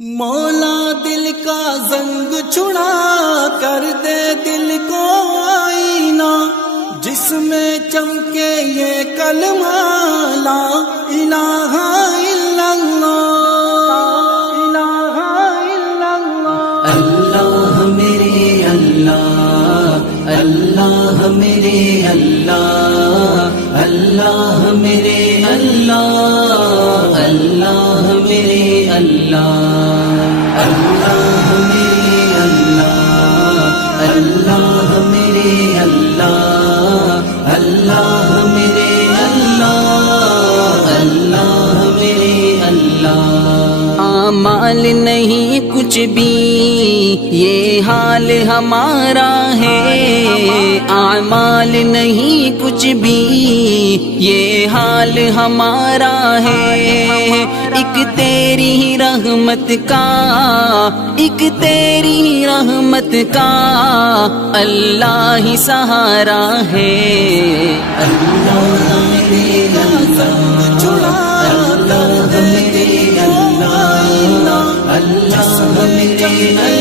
مولا دل کا زنگ چھڑا کر دے دل کو آئینہ، جس میں چمکے یہ کلمہ لا الہ الا اللہ، اللہ میرے اللہ، اللہ میرے اللہ، اللہ میرے اللہ، اللہ میرے اللہ، اللہ میرے اللہ، اللہ میرے اللہ، اللہ میرے اللہ، اللہ میرے اللہ۔ اعمال نہیں کچھ بھی یہ حال ہمارا ہے، اعمال نہیں کچھ بھی یہ حال ہمارا ہے، ایک تیری ہی رحمت کا، ایک تیری ہی رحمت کا اللہ ہی سہارا ہے۔ اللہ میرے اللہ، اللہ میرے اللہ، اللہ میرے اللہ۔